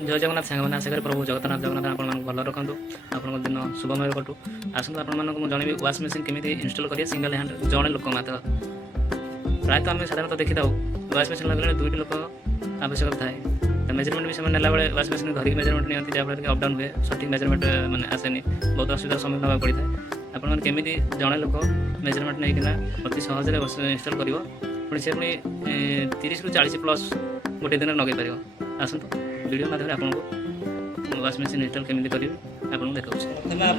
जय जगन्नाथ सांग आशा करी प्रभु जगन्नाथ जगन्नाथ आप भल रखु आप दिन शुभमय कटू आसतु आपको जनइबी वाश मेसीन केमी इनस्टल करेंगे सिंगल हैंड जड़े लोक मात्र प्रायतः आम साधारणतः देखी था वाश मेसीन लगे दुईट लोक आवश्यक थाए मेजरमेंट भी से नाला वाश मेसीन धरिक मेजरमेंट नहीं जहाँफल कि अपडाउन हुए सठिक मेजरमेंट मैंने आसेनि बहुत असुविधार सम्मुखीन होगा पड़ता है आपने केमी जड़े लोक मेजरमेंट नहीं अति सहज इनस्टल कर पुणी से पुणी 30 ରୁ 40 प्लस गोटे दिन लगे पार आसतु वीडियो माध्यम आपको वाश मेसीन इनस्टल केमी करेंगे आपको देखा प्रथम आप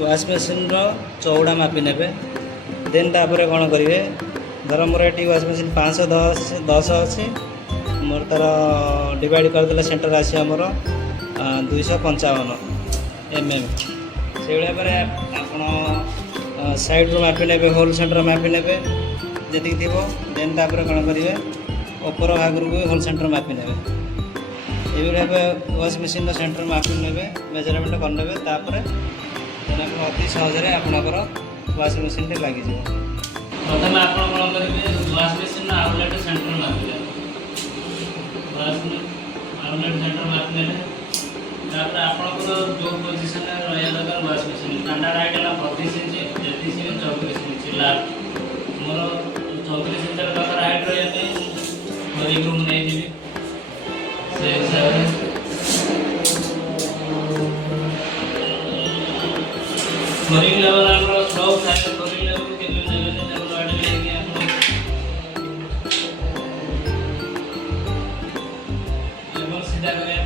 वाश मेसीन चौड़ा मापी ने देन तापर कौन करेंगे धर मोर ये वाश मेसीन 510 अच्छी मोर तार डिवाइड करदे सेंटर आसी आमर 255 mm से आप साइड रू मापी ने होल सेंटर मापी ने जी थी देन तापर कौन करेंगे ऊपर भाग भी होल सेंटर मापी ने ये वाश मेसीन सेंटर मापी ने मेजरमेंट करने तापर अति सहज आपणकर वाश मेसीन लगे प्रथम आप कौन करेंगे वाश मेसीन आउटलेट सेंटर मापे आउटलेट सेंटर मापने आपंकर जो पोजिशन रहा दरकार वाश मेसीन स्टैंडर्ड हाइट है 32 इंच 33 इंच 34 इंच लास्ट मोर 34 इंच दरकार हाइट रहा एक रूम नहीं जी से हिसाब फ्लोरिंग लेवल आप स्लोप था फ्लोरिंग लेवल के सीधा करें